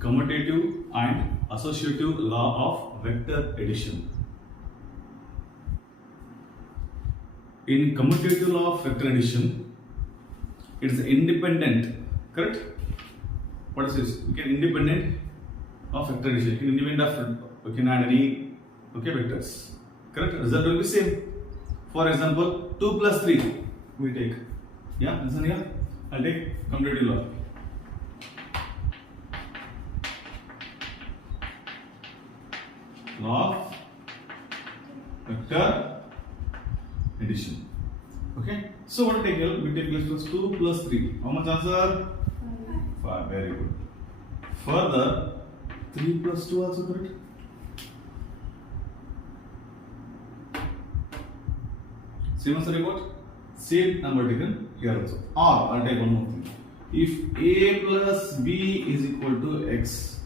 Commutative and associative law of vector addition. In commutative law of vector addition, it is independent, correct? What is this? We can independent of vector addition. You can independent of, we can add any vectors, correct? Result will be same. For example, 2 plus 3 we take. Yeah, listen here. I'll take commutative law. Law of vector addition. Okay. So what we take here? We take plus 2 plus 3. How much answer? 5. Very good. Further, 3 plus 2 also correct. Same answer report. Same number taken here also. Or I'll take one more thing. If a plus b is equal to x,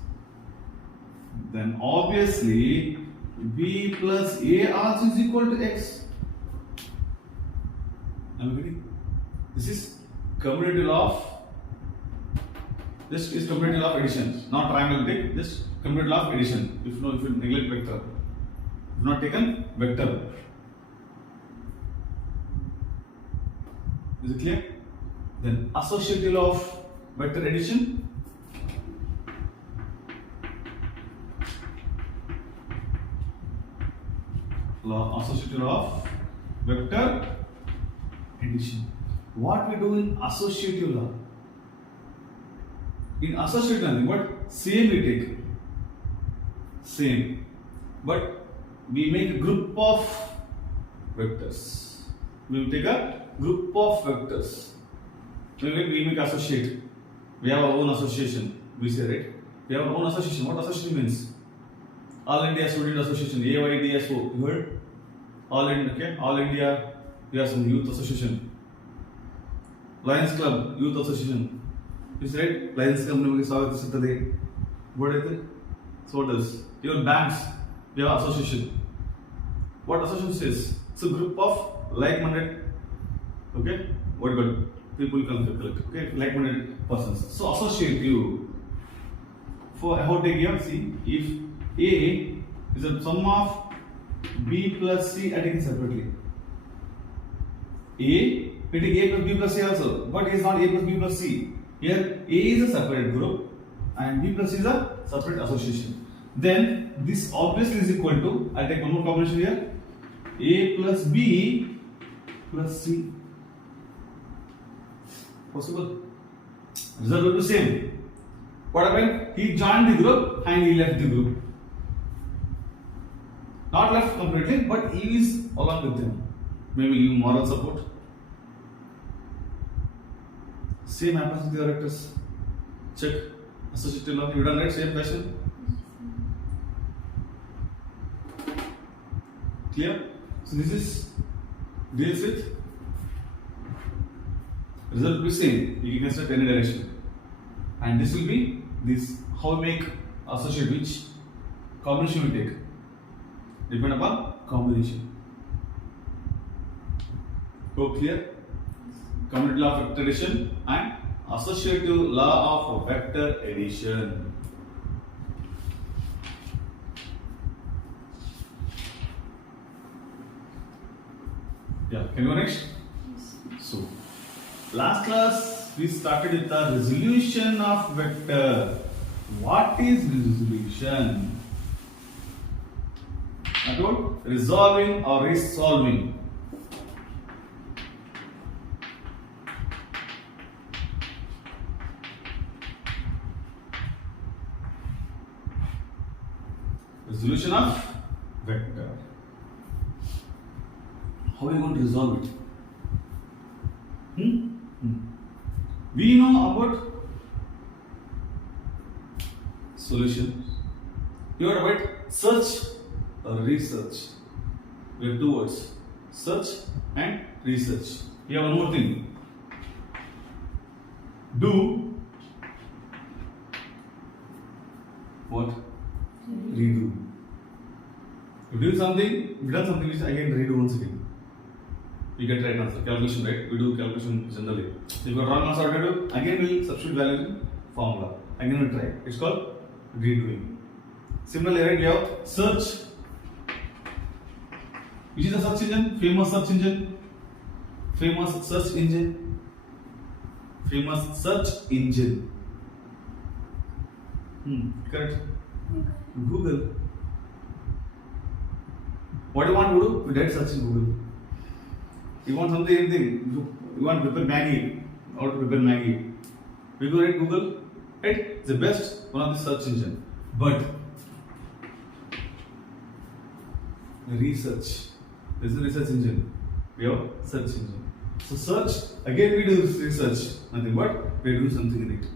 then obviously b plus a also is equal to x. Am I getting? This is commutative law of. This is commutative law of addition, not triangle take. This commutative law of addition. If you neglect vector, if not taken vector. Is it clear? Then associative law of vector addition. Associative law of vector addition. What we do in associative law? In associative nothing but same we take. Same. But we make a group of vectors. We will take a group of vectors. We make associate. We have our own association. We say right. We have our own association. What association means? All India Student Association, AYDSO. You heard? All India. We have some youth association. Lions Club, youth association. You say right? Lions Club name saw this today. What is it? So what else? Even banks, we have association. What association says? It's a group of like-minded. Okay? What good? People come to collect. Okay? Like-minded persons. So associate you. For how take here? See, if A is a sum of B plus C, I take it separately. We take A plus B plus C also, but it is not A plus B plus C. Here A is a separate group and B plus C is a separate association. Then this obviously is equal to, I take one more combination here, A plus B plus C. Possible? Result will be same. What happened? He joined the group and he left the group. Not left completely, but he is along with them. Maybe give moral support. Same happens with the other vectors. Check. Associative law. You done right? Same question. Clear? So this is deals with result will be same. You can construct any direction. And this will be this how we make associate, which combination we take. Depend upon combination. So clear? Commutative law of vector addition and associative law of vector addition. Yeah, can you go next? Yes. So, last class we started with the resolution of vector. What is resolution? I told resolving or resolving. Resolution of vector. How are you going to resolve it? We know about solution. You heard about search or research. We have two words, search and research. We have one more thing. Do what? Redo. You do something, you done something which again redo once again. we get right answer. Calculation, right? We do calculation generally. If you got wrong answer, what do you do? Again we substitute value in formula. Again we try. It's called redoing. Similarly, right, we have search. Which is a search engine? Famous search engine. Famous search engine. Famous search engine. Correct. Google. What do you want to do? We did search in Google. You want something, anything. You want to prepare Maggie. How to prepare Maggie? We go right Google. Right? It's the best one of the search engine. But research. This is a research engine. We have search engine. So search, again we do research. Nothing but we do something in it.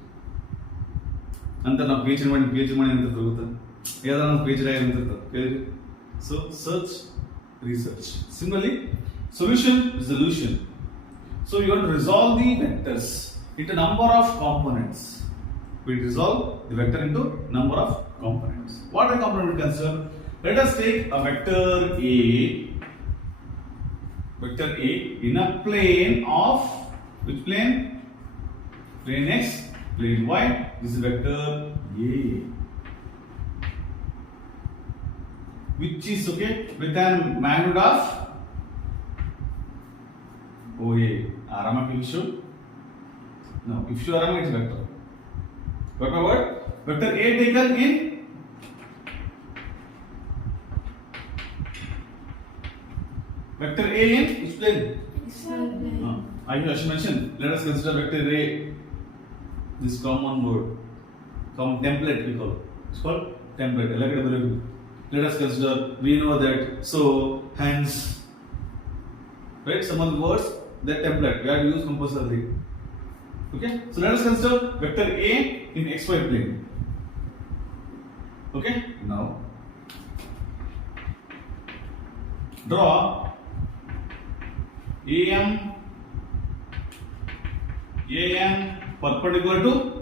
And then page money page. So search, research. Similarly, solution, resolution. So you want to resolve the vectors into number of components. We resolve the vector into number of components. What are the component we consider? Let us take a vector A in a plane of which plane? Plane X, plane Y. This is vector A, which is okay with a magnitude of OA. Arama issue? No, if you Arama it's vector. Got my word? Vector A taken in vector A in which plane? I should mention. Let us consider vector A. This common word, common template we call it. It's called template. Let us consider. We know that. So hence, right? Some of the words that template we have to use compulsorily. Okay. So let us consider vector A in xy plane. Okay. Now draw AM perpendicular to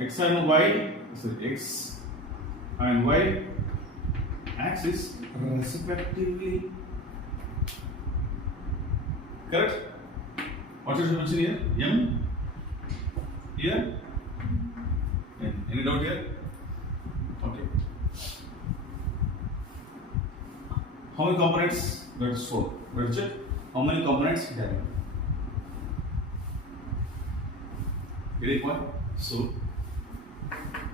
x and y, x and y axis respectively. Correct? What should you mention here? M here? N. Any doubt here? Okay. How many components? That's 4. Let's check. How many components there are? Get it point? So,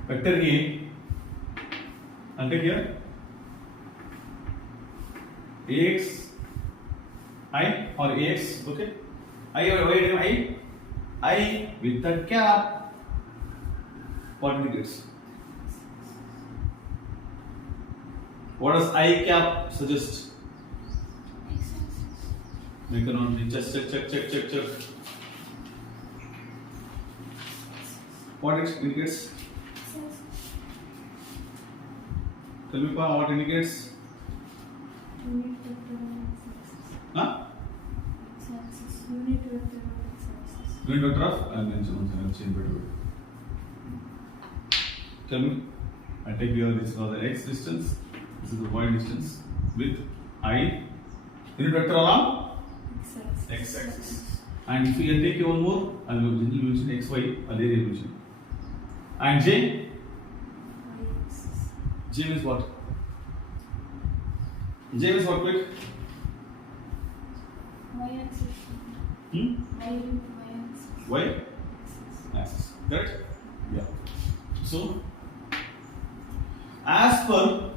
vector A, and take here AX I or AX, okay? I or I with the cap, what indicates? What does I cap suggest? Make a note. Just check. What it indicates? Tell me, Pa, what indicates? Unit vector of x-axis. Huh? X-axis. Unit vector of x-axis. Unit vector of? I'll change better. Tell me. I take here this is the x distance. This is the y distance with I. Unit vector along x-axis. And if you take one more, I will mention xy. I'll mention. And J? Y-axis. J means what? J means what, quick? Y-axis. Y-axis. Y? Axis. Correct? Yeah. So, as per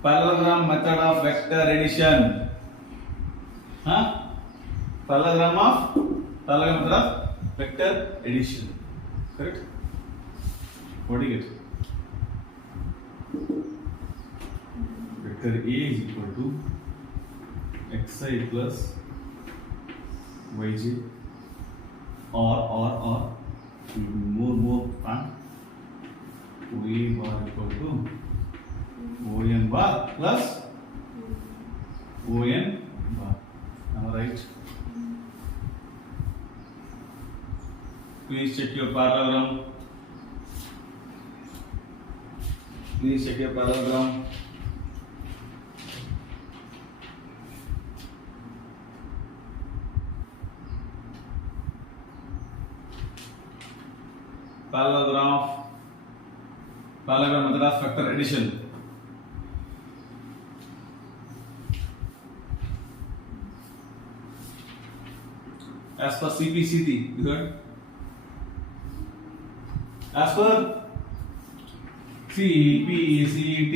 parallelogram method of vector addition. Parallelogram method of vector addition. Correct? What do you get? Vector A is equal to xi plus yj or more fun. OE bar equal to ON bar plus ON bar. Am I right? Please check your parallelogram. Please check your parallelogram. Parallelogram method of factor addition. As per CPCT, you heard? As per CPCT.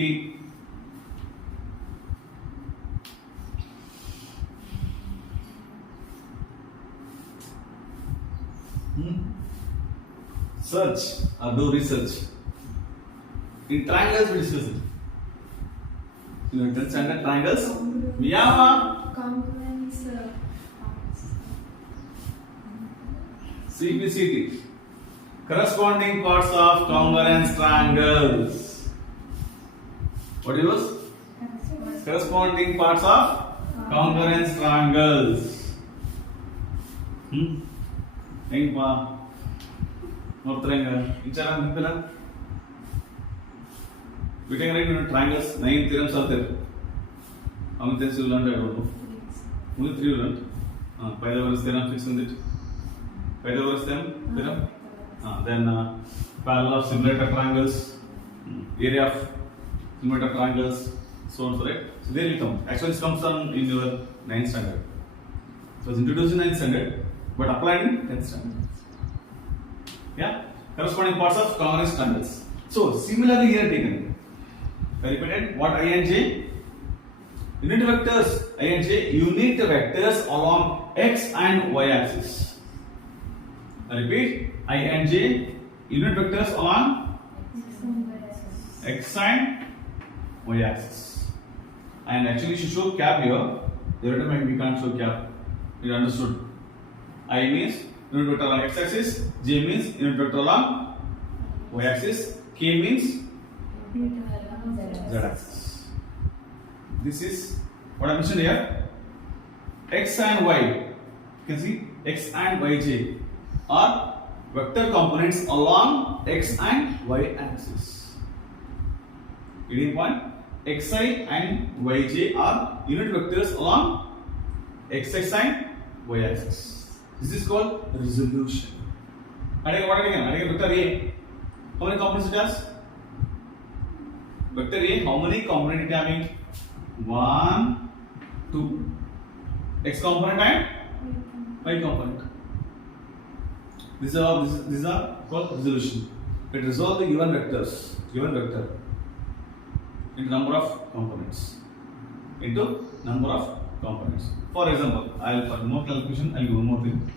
Search or do research. In triangles we discuss it. You understand the triangles? Yeah. Congruence. CPCT. Corresponding parts of congruence triangles. What do you use? Corresponding parts of congruence triangles. Think pa. More triangle. Inchara nipila. We can write in triangles. 9 theorems are there. How many theorems you learned? I don't know. Only 3 you learned. Pythagoras theorem, fixed on it. Pythagoras theorem. Then parallel of similar triangles, area of similar triangles, so on, so right. So there will come. Actually, it comes on in your 9th standard. So it's introduced in 9th standard, but applied in 10th standard. Yeah, corresponding parts of congruence triangles. So similarly here taken. I repeated what I and j. Unit vectors I and j, unit vectors along x and y axis. I repeat. I and j, unit vectors along x and y axis. And actually, you should show cap here. The other time we can't show cap. You understood? I means unit vector along x axis, j means unit vector along y axis, k means z axis. This is what I mentioned here. X and y. You can see x and yj are vector components along x and y axis. Leading point, xi and yj are unit vectors along x axis and y axis. This is called resolution. And again, what again? Again, vector A. How many components it has? Vector A, how many components it having? 1, 2. X component and y component. These are called resolution. It resolves the given vector into number of components. For example, for more calculation, I'll do one more thing.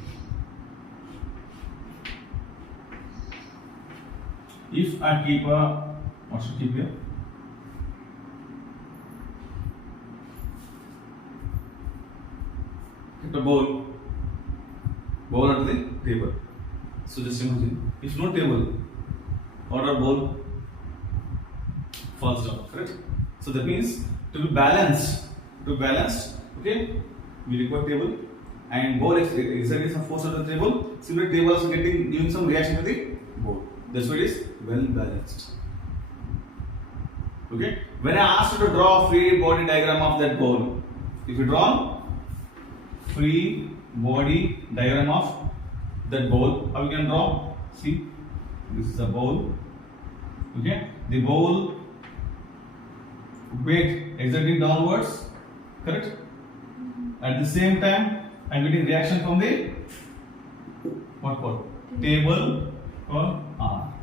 If I keep what should keep here? Keep a bowl under the table. So just imagine, if no table, order bowl falls down, correct? So that means to be balanced, okay, we require table and bowl exerting some force on the table. Similar table also giving some reaction to the bowl. That's why it is well balanced. Okay. When I asked you to draw a free body diagram of that bowl, if you draw free body diagram of that bowl, how you can draw? See, this is a bowl. Okay, the bowl weight exerting downwards, correct? At the same time, I am getting reaction from the what called table called R.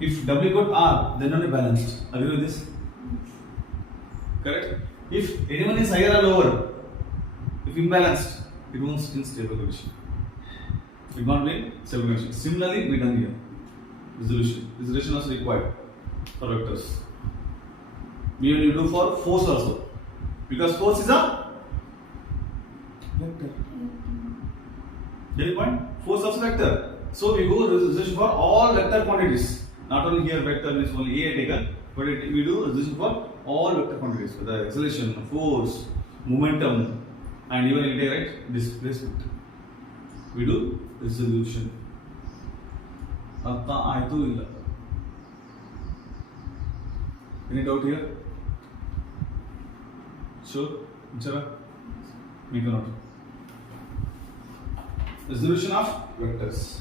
If W equal R, then only balanced. Agree with this? Correct? If anyone is higher or lower, if imbalanced, it won't in stable condition. It won't be in stable condition. Similarly, we done here. Resolution. Resolution also required for vectors. We will do for force also, because force is a vector. Get the point? Force also vector. So we go resolution for all vector quantities. Not only here vector means only A taken, but we do resolution for all vector quantities, for the acceleration, force, momentum, and even you take right displacement. We do resolution. Any doubt here? Sure? Chara? Make a note. Resolution of vectors.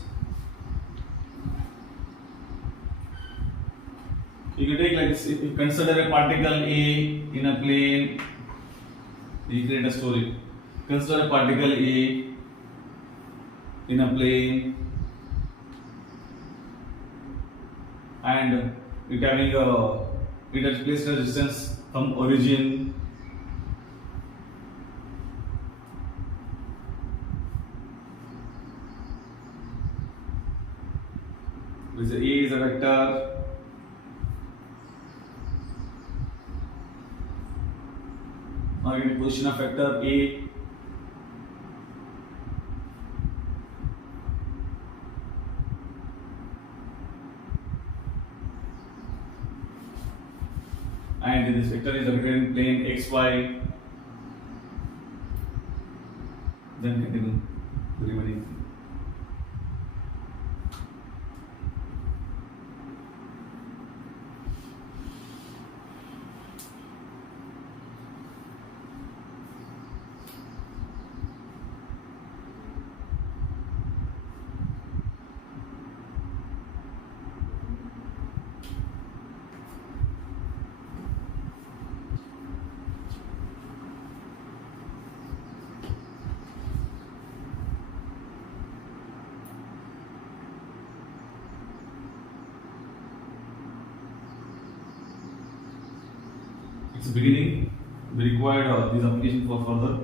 You can take like this. If you consider a particle A in a plane, you create a story. Consider a particle A in a plane and it having it has placed a distance from origin. Which A is a vector. Now you get the position of vector A. And this vector is located in plane xy. Then continue the remaining. It's the beginning. We required this application for further.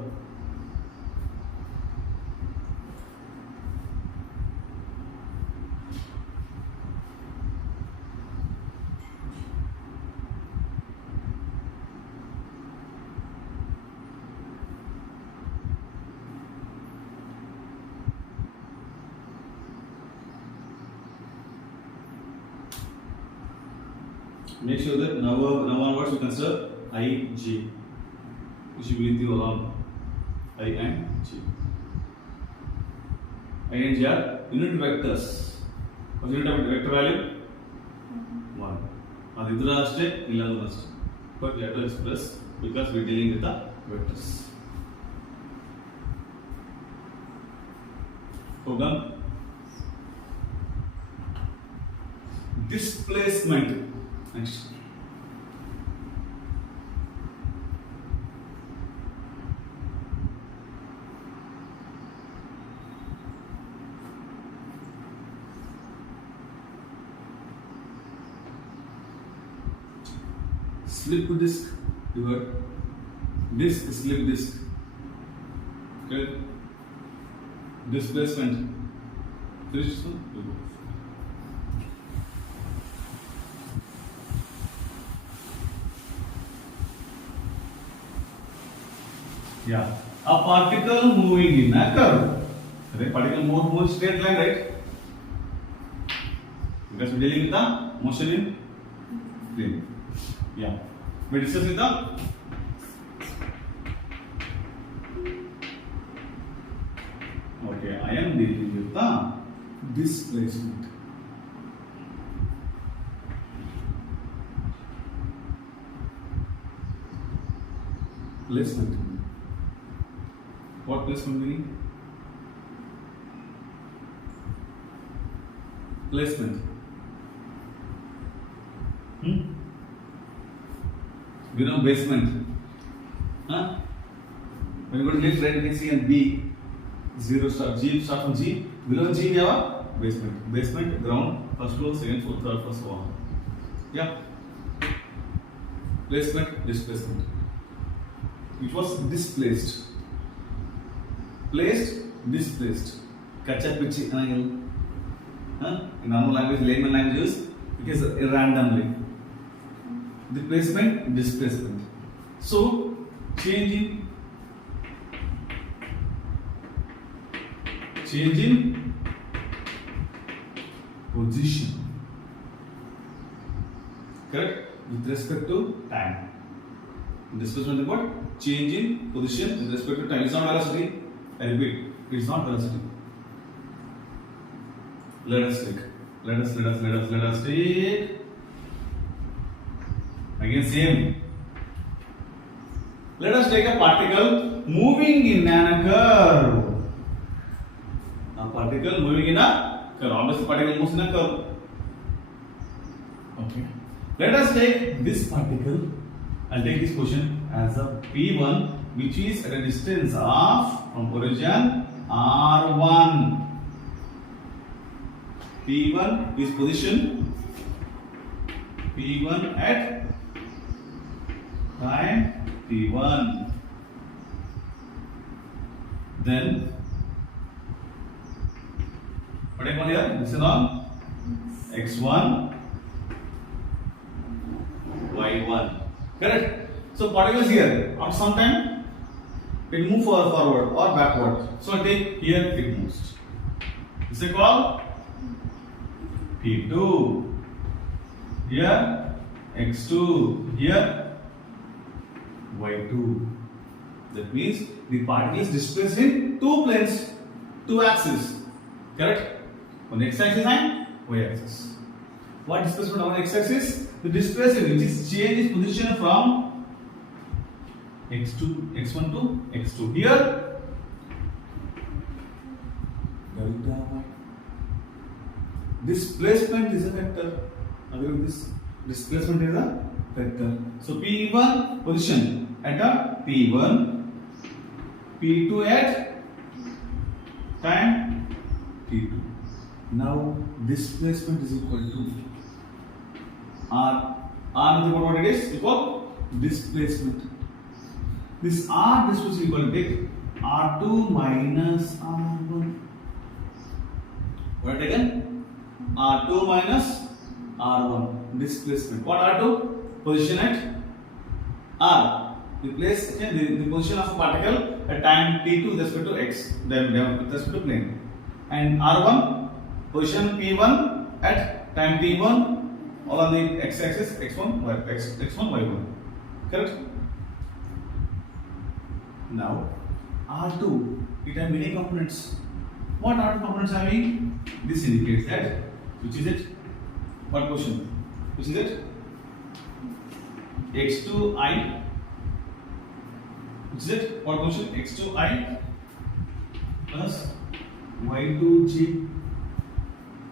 Make sure that now onwards you consider I, J. You should be with you along I and J. I and J are unit vectors. What's unit of vector value? 1. And the other state, but we have to express because we are dealing with the vectors. Program. Displacement. Next. Slip disk, you heard? Disk, slip disk. Okay. Displacement. Finish this one? Yeah. A particle moving in a curve. Okay. Particle moves straight line, right? Because we're dealing with the motion in plane. Yeah. We discuss with the okay. I am dealing with the displacement. Placement. What placement meaning? Placement. You know basement. Huh? When you go to left, right, you can see and B. 0 start. G start from G. Below G we have a basement. Basement, ground, first floor, second floor, third floor, so on. Yeah. Placement, displacement. It was displaced. Placed, displaced. Kacha pichi angle. In normal language, layman language, it is randomly. The placement, displacement. So, change in position. Correct? With respect to time. Displacement is what? Change in position with respect to time. It's not velocity. I repeat, it's not velocity. Let us take. Let us take. Again, same. Let us take a particle moving in a curve. A particle moving in a curve. Obviously, particle moves in a curve. Okay. Let us take this particle. I'll take this position as a P1, which is at a distance of from origin R1. P1 is position P1 at time T1. Then what I call here? This is on x1, y1. Correct? So particle is here. After some time, it moves forward or backward. So take here it moves. This is called P2. Here x2. Here y2. That means the particle is displaced in two planes, two axes. Correct? On x-axis and y-axis. What displacement on x-axis? The displacement which is change its position from x1 to x2. Here delta y. Displacement is a vector. Agree with this? Displacement is a vector. So P1 position at a P1, P2 at time T2. Now displacement is equal to R. R is what it is? Equal displacement. This R displacement is equal to take R2 minus R1. What again? R2 minus R1 displacement. What R2? Position at R. We place the position of a particle at time t2 with respect to x, then with respect to plane. And R1 position P1 at time t1 all on the x-axis x1 y1. Correct? Now R2 it has many components. What R2 components having? This indicates that. Which is it? What question? Which is it? x2i. Which is it? What question? x2i plus y2j.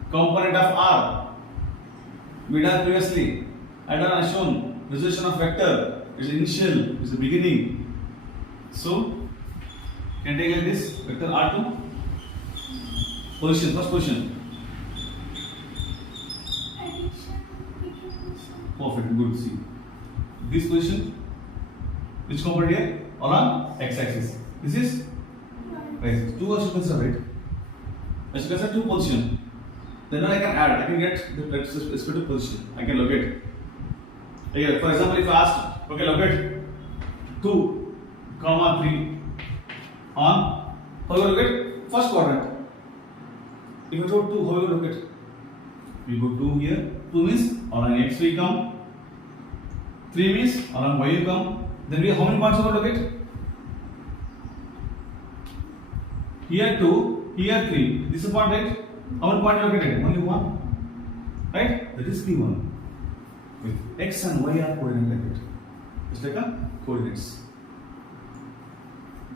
Component of R. We done previously. I done shown resolution of vector is initial, is the beginning. So can take like this vector R2. Position, first position. Perfect, good. See this position. Which component here? Or on x-axis. This is right. Two also consider right. I should consider two position. Then I can add. I can get the respective position. I can locate. Okay, for example, if I ask, okay, locate 2, 3 on how you locate first quadrant. If I told 2, how you locate? We go 2 here. 2 means along x we come. 3 means along y you come. Then we have how many points we locate? Here 2, here 3. This is a point, right? How many points located? Only 1. Right? That is P1. With x and y are coordinated. It's like a coordinates.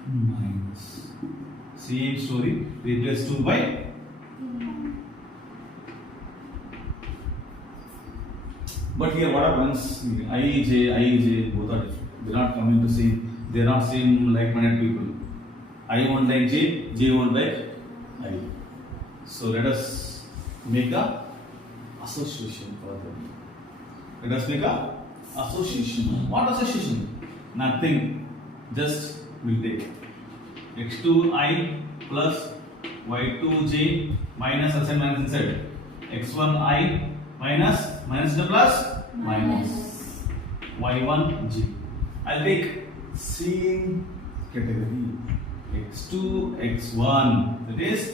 Minus. Same story. Replace 2 by. But here what happens? I, J, both are different. They are not coming to same. They are not same like-minded people. I won't like J, J won't like I. So let us make a association further. Let us make a association. What association? Nothing. Just we'll take x2i plus y2j minus outside minus inside. x1i minus the plus minus y1j. I'll take same category x2 x1, that is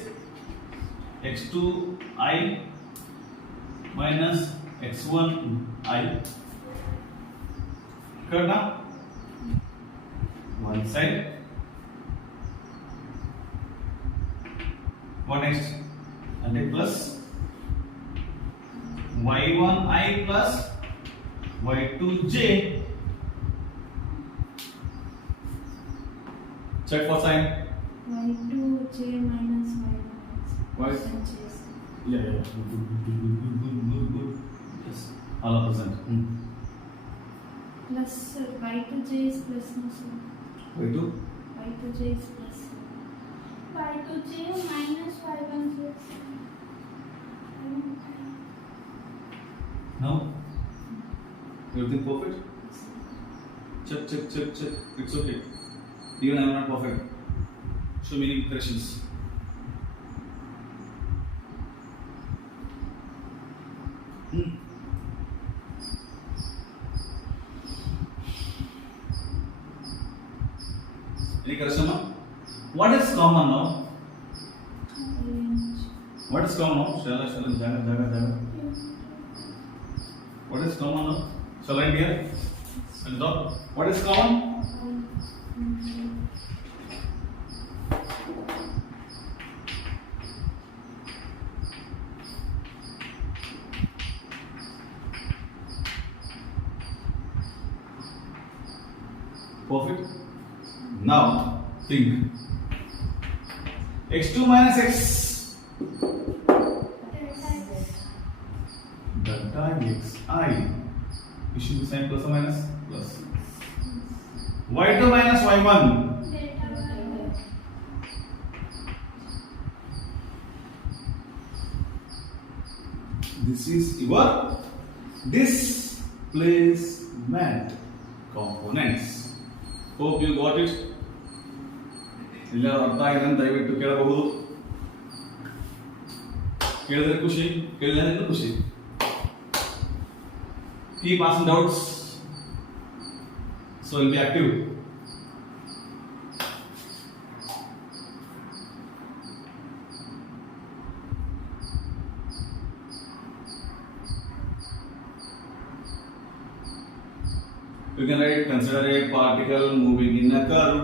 x2i minus x1 I. Correct now? One side. What next? And then plus y1 I plus y2 J. Check for sign. y2j minus y1x. Why? Yeah. Good. Yes. All are present. Plus y2j is plus no sir. y2 y2j is plus. y2j minus y1j. now everything perfect. Check. It's okay. Even I am not perfect. Show me any corrections. Any correction now? What is common now? What is common now? Jaga. What is common now? Shall I write here? At the top. What is common? Perfect. Now think. x2 minus x. Delta xi. It should be sign plus or minus? Plus. y2 minus y1. This is your displacement components. Hope you got it. ಎಲ್ಲರೂ ಅರ್ಥ ಆಗಿದೆ ಅಂತ ದಯವಿಟ್ಟು ಕೇಳಬಹುದು. ಕೇಳಿದ್ರೆ ಖುಷಿ, ಕೇಳಿದ್ರೆ ಖುಷಿ. Keep asking doubts. So will be active. You can write, consider a particle moving in a curve.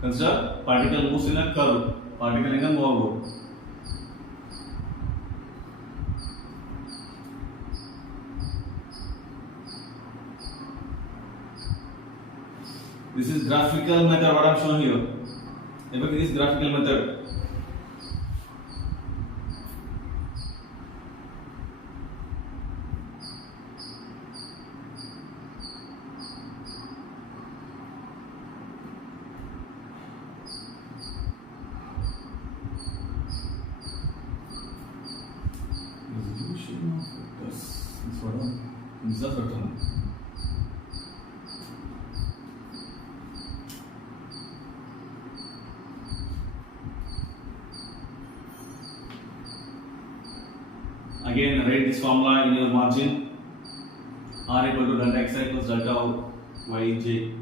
Consider particle moves in a curve. Particle in a move. This is graphical method. What I am showing you. Look at this graphical method. Resolution of vectors. This one. This is vector. Again, write this formula in your margin. R equal to delta xi plus delta yj.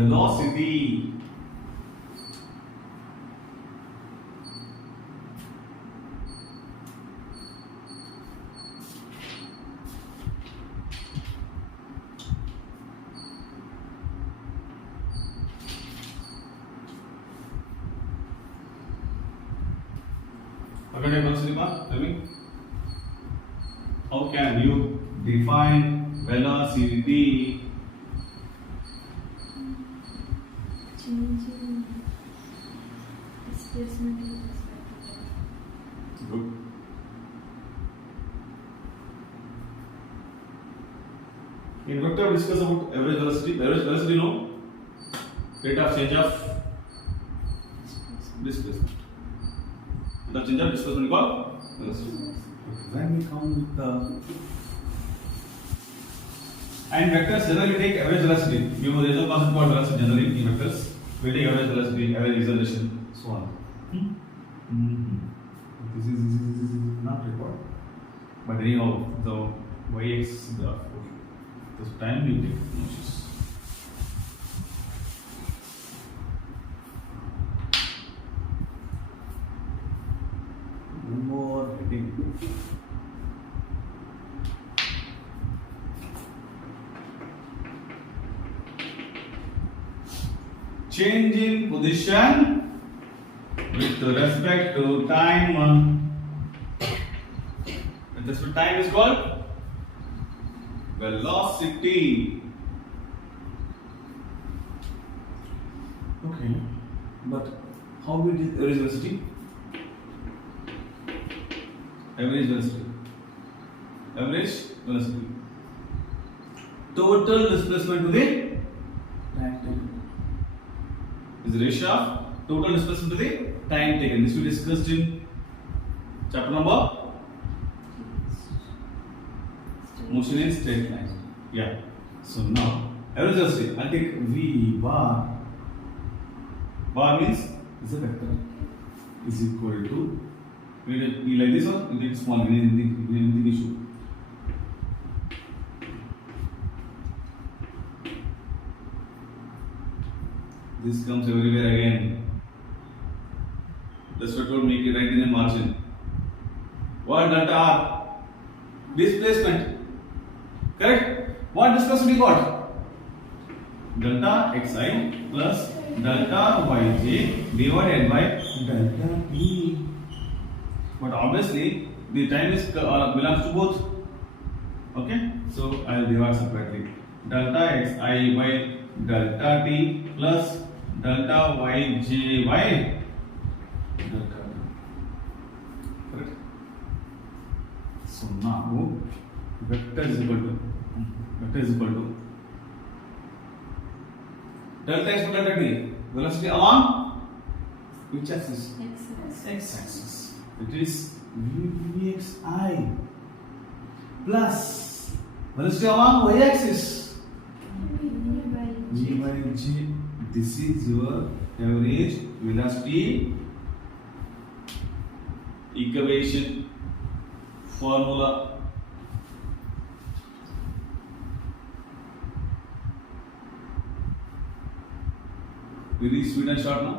velocity. Again, velocity part. Tell me. How can you define velocity? Changing displacement with respect to time. Good. In vector, we discuss about average velocity. Average velocity, no? Rate of change of displacement. The change of displacement is called velocity. When we come with the and vectors generally take average velocity. You know there is a concept called velocity generally in vectors. We take average velocity, average acceleration, so on. This is not required. But anyhow, the yx graph. This time we take no issues. One more heading. Change in position with respect to time. With respect to time is called velocity. Okay, but how we did average velocity? Average velocity. Average velocity. Total displacement to the time taken. Is the ratio of total displacement to the time taken. This we discussed in chapter number motion in straight line. Yeah. So now average velocity. I'll take v bar. Bar means is a vector is equal to. You like this one? You take small. Anything issue. This comes everywhere again. That's what will make it right in the margin. What delta R? Displacement. Correct? What displacement you got? Delta xi plus delta yj divided by delta t. But obviously the time is belongs to both. Okay? So I will divide separately. Delta xi by delta t plus delta yj by delta t. Correct? So now vector is equal to delta x by delta t. Velocity along which axis? X-axis. It is vxi plus velocity along y-axis. V by g. This is your average velocity equation formula. Very sweet and short now.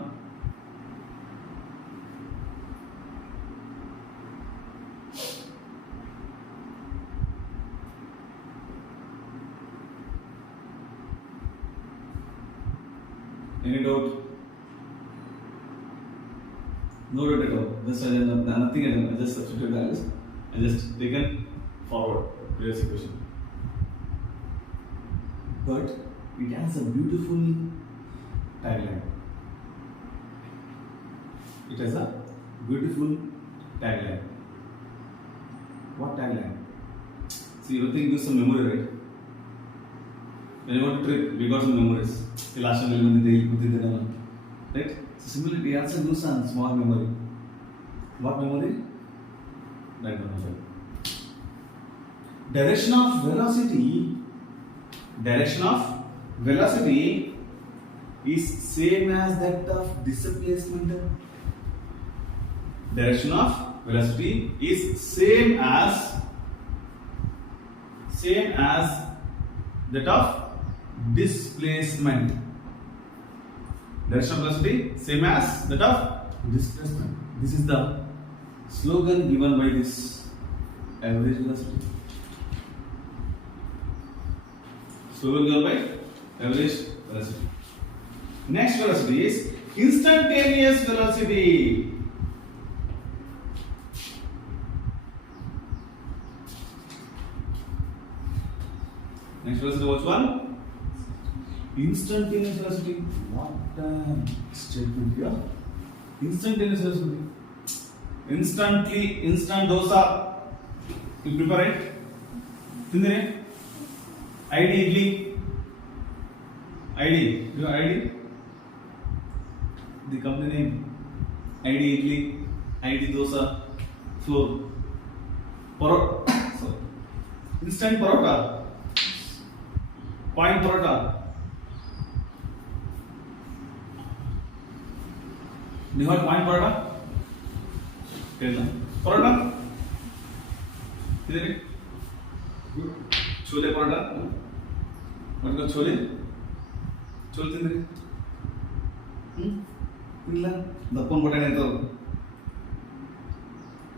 Any doubt? No doubt at all. Just nothing at all. I just substitute values. I just taken forward previous equation. But it has a beautiful tagline. It has a beautiful tagline. What tagline? See, everything gives some memory, right? When you want to trip, we got some memories. The last time we did the right? So similarly, it also gives some small memory. What memory? That memory. Direction of velocity is same as that of displacement. Direction of velocity is same as that of displacement. Direction of velocity same as that of displacement. This is the slogan given by this average velocity. Slogan given by average velocity. Next velocity is instantaneous velocity. Next velocity was one? Instantaneous velocity. What a statement here. Instantaneous velocity. Instantly, instant dosa. You prepare it. Tindire? ID idli. ID. You know ID? The company name. ID idli. ID dosa. Floor. Parota. Sorry. Instant parota. Point parota. Do you have point parota? Tell them. Parota? Is it? Chole parota? What is chole? Chole tindre? Illa. The pon button ento.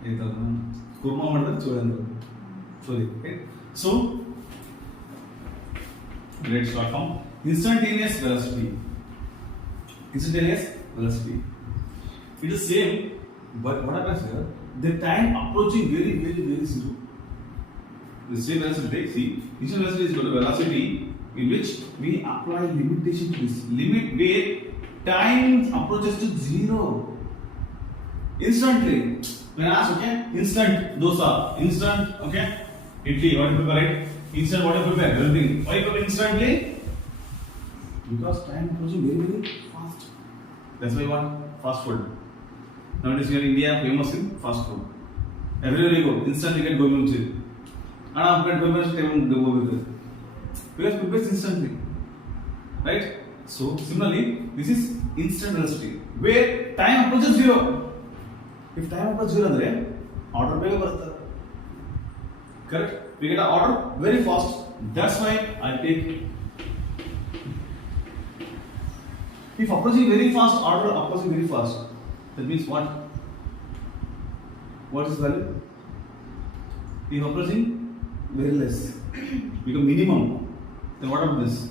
Ento. Kurma mandal chole ento. Chole. Okay. So, let's start from instantaneous velocity. Instantaneous velocity. It is same, but what happens here? The time approaching very slow. The same velocity. See, initial velocity is equal to velocity in which we apply limitation to this limit where time approaches to zero. Instantly. When asked, okay, instant dosa, instant, okay, idli, what you prepare it? Instant, what you prepare? Everything. Why you prepare instantly? Because time approaching very fast. That's why you want fast food. Nowadays we are in India famous in fast food. Everywhere you go, instantly get gobi manchuri. And after gobi manchuri, they go with it. Because prepares instantly. Right? So similarly, this is instant velocity where time approaches zero. If time approaches zero, then order bega barata. Correct? We get an order very fast. That's why I take. If approaching very fast, order approaching very fast. That means what? What is value? If approaching very less, become minimum. Then what about this?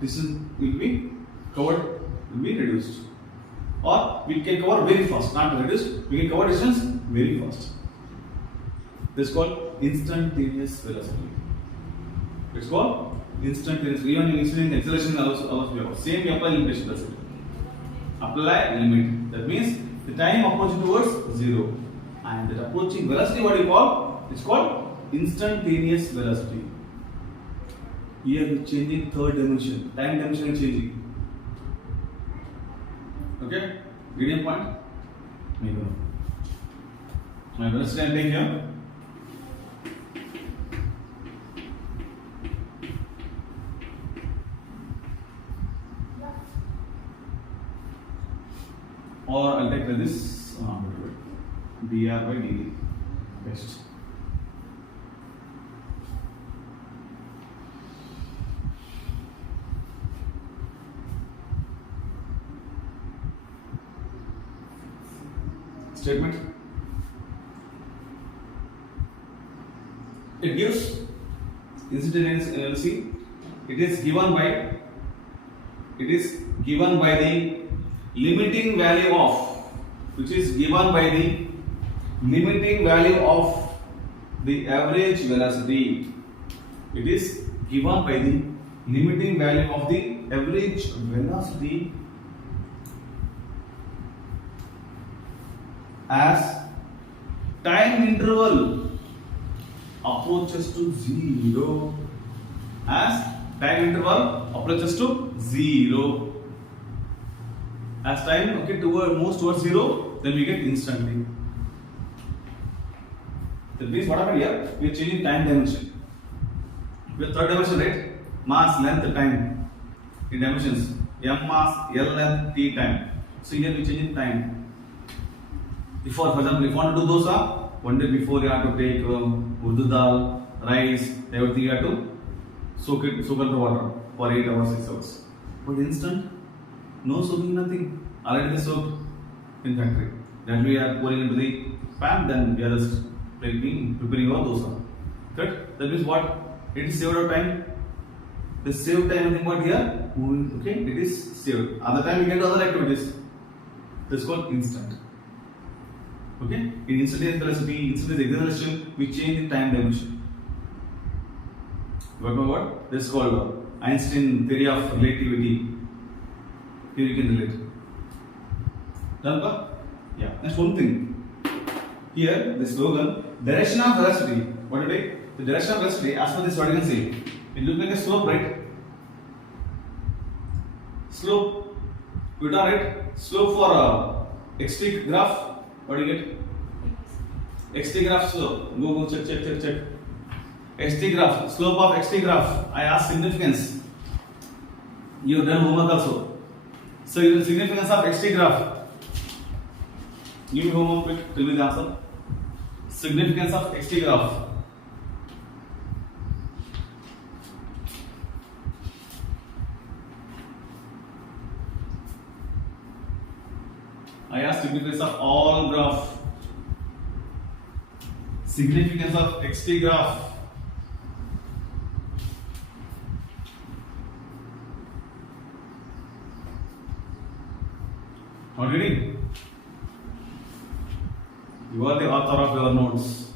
Distance will be covered, will be reduced. Or we can cover very fast, not reduced. We can cover distance very fast. This is called instantaneous velocity. It's called instantaneous. Even in instantaneous acceleration also same we apply limitation velocity. Apply limit. That means the time approaching towards zero, and that approaching velocity, what do you call? It's called instantaneous velocity. Here we are changing third dimension. Time dimension is changing. Okay? Getting point? Maybe no. My velocity I take here. Or I'll take this dr by dt. Best. Statement. It gives instantaneous velocity. It is given by the limiting value of, which is given by the limiting value of the average velocity. It is given by the limiting value of the average velocity as time interval approaches to zero. As time interval approaches to zero. As time moves towards zero, then we get instantly. That means what happened here? We are changing time dimension. We have third dimension, right? Mass, length, time. In dimensions, m mass, l length, t time. So here we are changing time. Before, for example, if you want to do dosa, one day before you have to take urdu dal, rice, everything you have to soak it the water for 8 hours, 6 hours. But instant, No soaking, nothing. Already they soaked in factory. Then we are pouring into the pan, then we are just preparing our dosa. Correct? That means what? It is saved our time. The saved time, nothing but here moving. Okay, it is saved. Other time we can do other activities. That's called instant. Okay? In instantaneous velocity, instantaneous acceleration, we change the time dimension. What? This is called Einstein theory of relativity. Here you can relate. Done, pa? Yeah. Next one thing. Here, the slogan, direction of velocity. What do you take? The direction of velocity, as per this, what you can see. It looks like a slope, right? Slope. You done right? Slope for xt graph. What do you get? Xt graph slope. Go check. Xt graph. Slope of xt graph. I ask significance. You have done homework also. So, the significance of xt graph. Give me homework quick. Tell me the answer. Significance of xt graph. I ask significance of all graph. Significance of xt graph. Not getting? You are the author of your notes.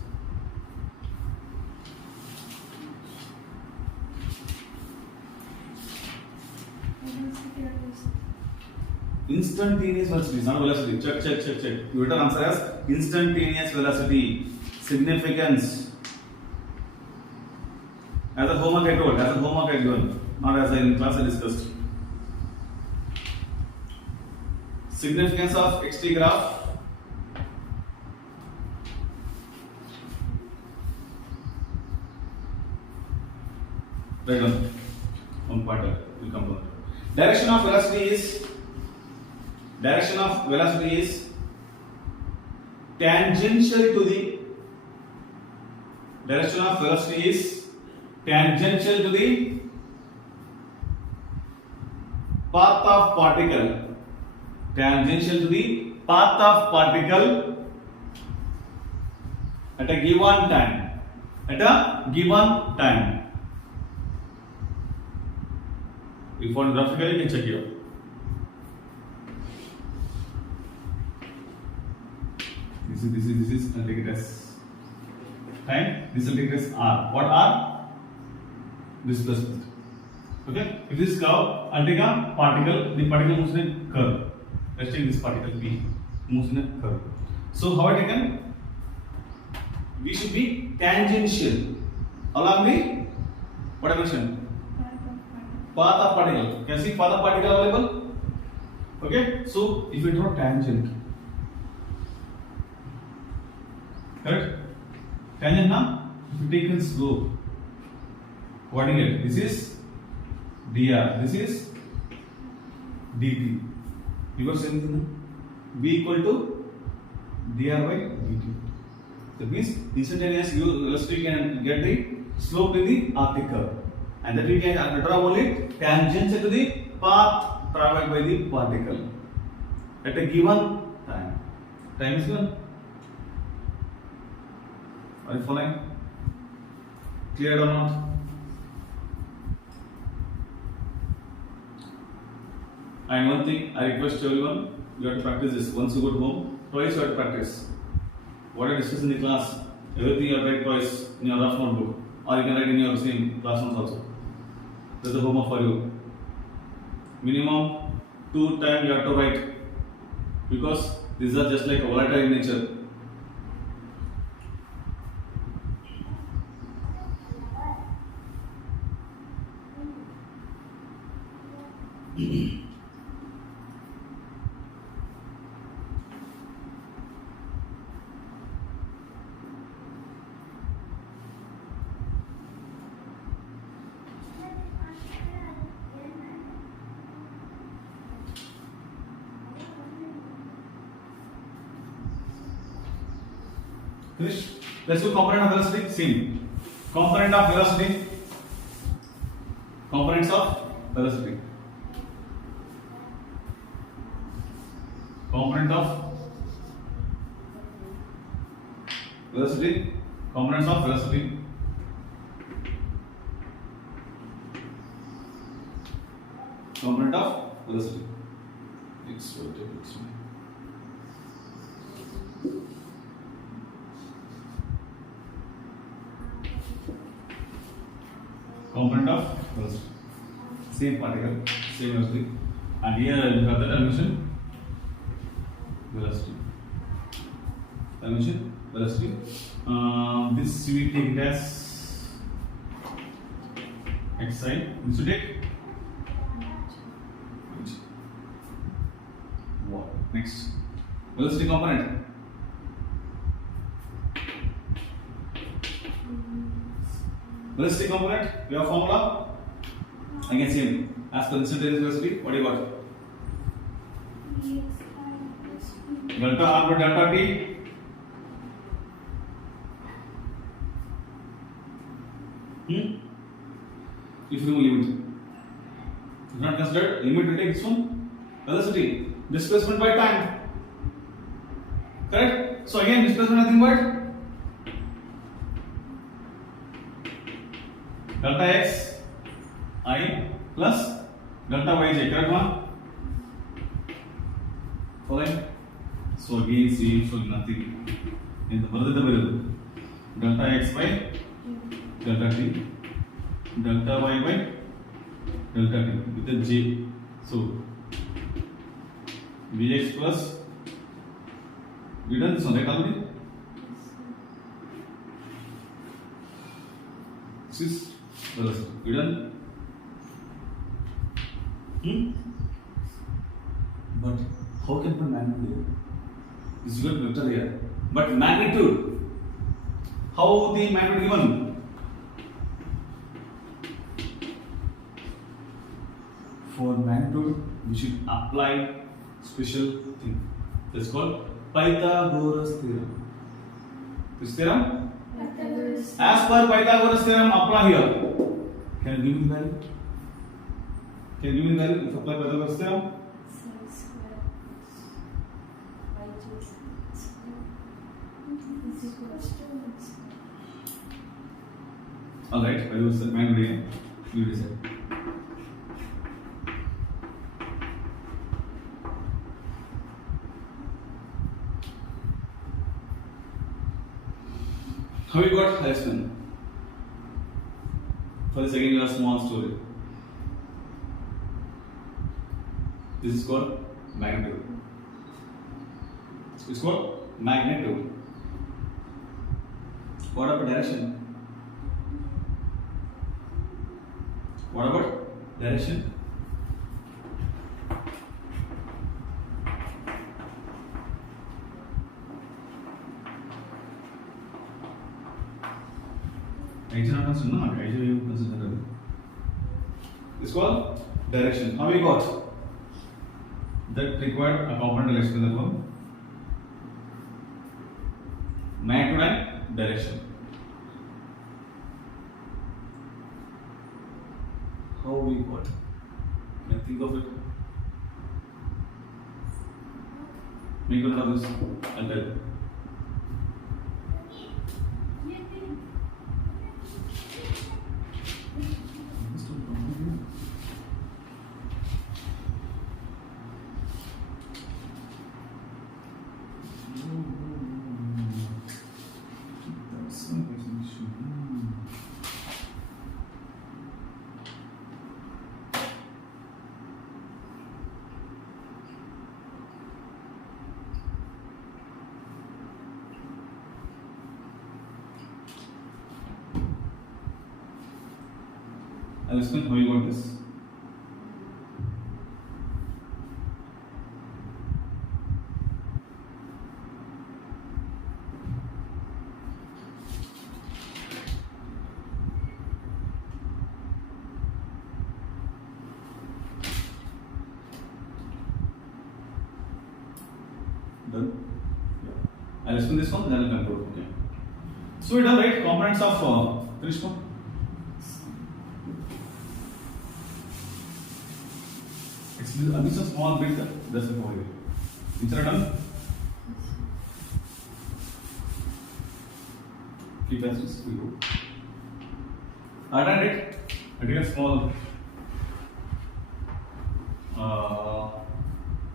Instantaneous velocity, not velocity. Check. You better answer as instantaneous velocity. Significance. As a homework I told, as a homework I given, not as in class I discussed. Significance of xt graph. Right on. One part will come to that. Direction of velocity is tangential to the path of particle. Tangential to the path of particle at a given time. If you want graphically, you can check here. This is I'll take it as time. This will take it as r. What r? Displacement. Okay. If this curve, I'll take a particle. The particle moves in a curve. Let's take this particle P moves in a curve. So how I taken? We should be tangential along the what I mentioned. Path of particle. Can you see path of particle available? Okay. So if you draw tangent, correct? Tangent now. If you take in slope, coordinate. This is dr. This is dt. You got same thing. B equal to dr by dt. That means instantaneous velocity can get the slope in the article. And that we can draw only tangential to the path traveled by the particle at a given time. Time is given. Are you following? Clear or not? And one thing I request everyone, you have to practice this. Once you go to home, twice you have to practice. What I discussed in the class, everything you have to write twice in your rough notebook, or you can write in your same class notes also. That's the homework for you. Minimum 2 times you have to write, because these are just like volatile in nature. Finish. Let's do component of velocity. Same. Component of velocity. Components of velocity. component of velocity, components of velocity. Component of velocity. X, Y, X, Y. Component of velocity. Same particle, same velocity. And here you have the dimension velocity. Dimension velocity. This we take as x side. This we take what? Next. Velocity component. Velocity component, we have formula. Again same. As per instantaneous velocity, what do you got? Delta R by delta T. If you remove limit. If not considered, limit will take this one. Velocity. Displacement by time. Correct? So again, displacement nothing but delta x I plus delta yj. Correct one? Following? So again same, so nothing. In the further variable. Delta x by delta t. Delta y by delta t with a j. So Vx plus, we done this one right already? This is velocity. We done? But how can put magnitude? This is good vector here. But magnitude, how the magnitude given? For magnitude, we should apply special thing. That's called Pythagoras theorem. This theorem? As per Pythagoras theorem, apply here. Can you give me the value? Can you give me the value if apply Pythagoras theorem? Alright, value is magnitude. You decide. How you got Harrison? For the second class small story. This is called magnitude. It's called magnitude. What about direction? What about direction? It's called direction. How we got? That required a component. Let's explain that one. Magnitude and direction. How we got? Can you think of it? Make a note of this. I'll tell you. I'll explain how you got this. Done? Yeah. I'll explain this one, then I'll conclude. Okay. So we done right components of finished one. This is a small bit, that's the point. Inside done. Keep as is. We go. Add it. I take a small.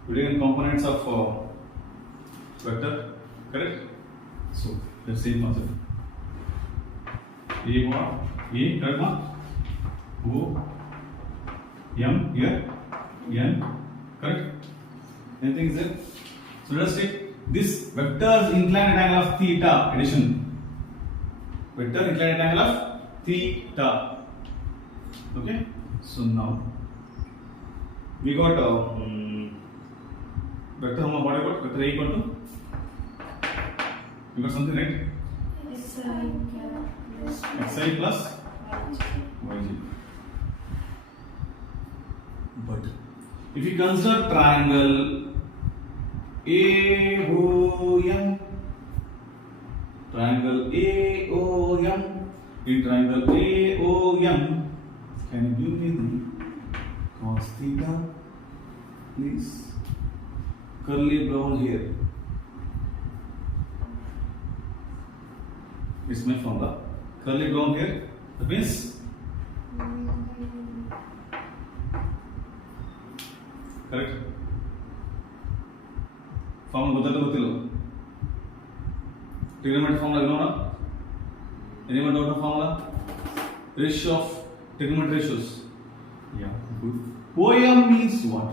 Written components of vector, correct? So the same concept. A what? A correct mark. O M here N, correct? Anything is there? So let us take this vector's inclined angle of theta addition. Vector inclined angle of theta. Okay. So now we got vector what I got? Vector A equal to, you got something, right? xi plus yg. But if you consider triangle AOM, in triangle AOM, can you give me the cos theta, please? Curly brown here. It's my formula. Curly brown here. That means correct. Formula ಗೊತ್ತಿಲ್ಲ. Trigonometric formula, you know na? Anyone doubt the formula? Ratio of trigonometric ratios. Yeah, good. OM means what?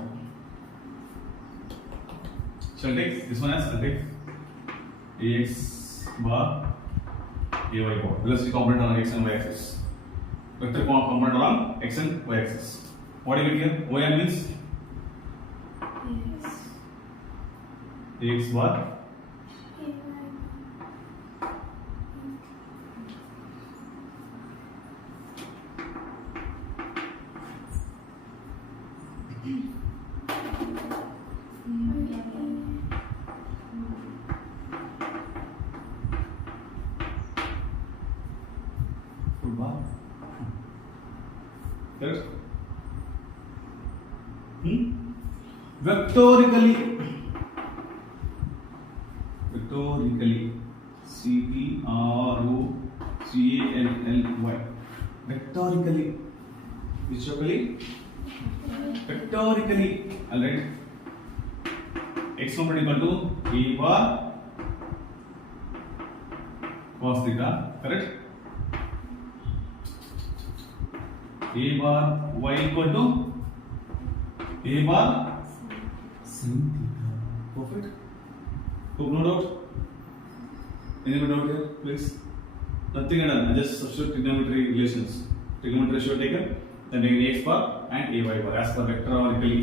Shall I take this one as? I'll take AX bar AY bar. Velocity component on X and Y axis. Vector component on X and Y axis. What do you get here? OM means AX bar correct? Vectorically CTROCALLY vectorically alright, x component equal to a bar cos theta, correct? A bar y equal to a bar sin theta. Perfect. Hope no doubt. Anyone doubt here, please? Nothing at all. I just substitute trigonometry relations. Trigonometry ratio taken, then taken x bar and ay bar as per vectorically.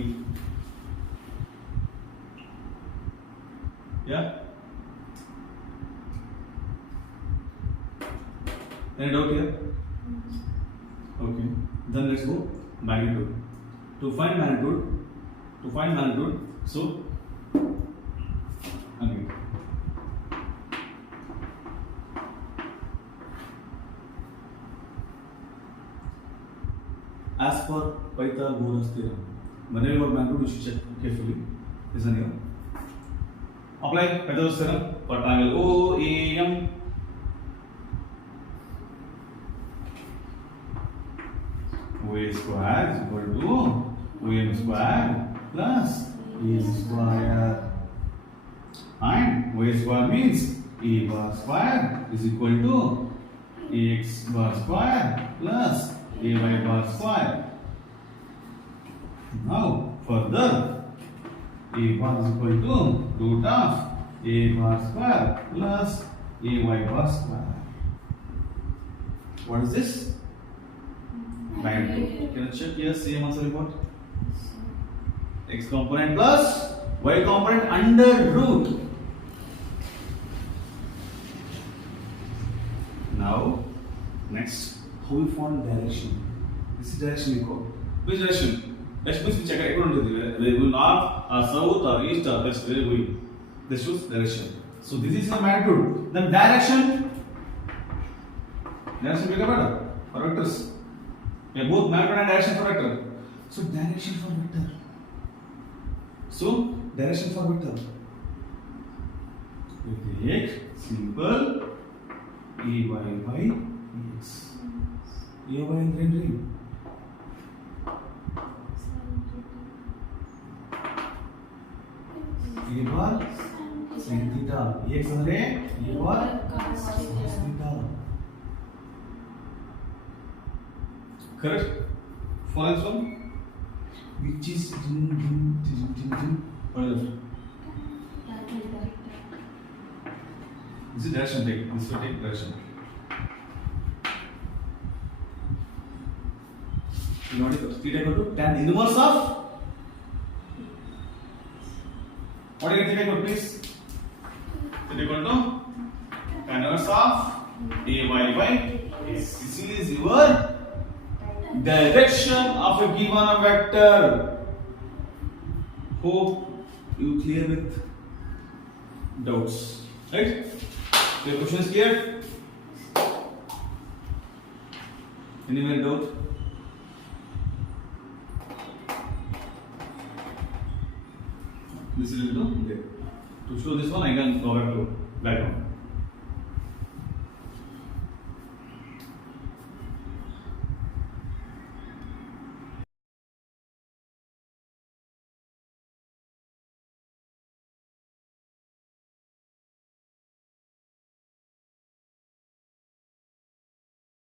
Yeah. Any doubt here? Okay. Then let's go magnitude. To find magnitude, so again. As per Pythagoras theorem, whenever you got magnitude, you should check carefully. Listen here. Apply Pythagoras theorem for triangle OAM. OA square is equal to OM square plus A square. And OA square means A bar square is equal to AX bar square plus AY bar square. Now further, A bar is equal to root of A bar square plus AY bar square. What is this? Magnitude. Can you check? Yes, same answer report. X component plus Y component under root. Now, next, how we found direction? This is direction we call. Which direction? Let's check it. They will north or south or east or west. Where are we going? This shows direction. So this is the magnitude. Then direction. Direction become better for vectors. We have both magnitude and direction for vector. So direction for vector. So direction for vector. We take simple ay by x. Ay ಅಂದ್ರೆ ಏನ್ರಿ? A bar sin theta. X ಅಂದ್ರೆ A bar cos theta. Correct? For this one, which is what is it? This is direction take. This will take direction. You know what? Theta equal to tan inverse of. What do you think about please? Theta equal to tan inverse of ay by x. This is your direction of a given vector. Hope you clear with doubts, right? Your question is clear? Any more doubt? This is to show this one. I can go back to background.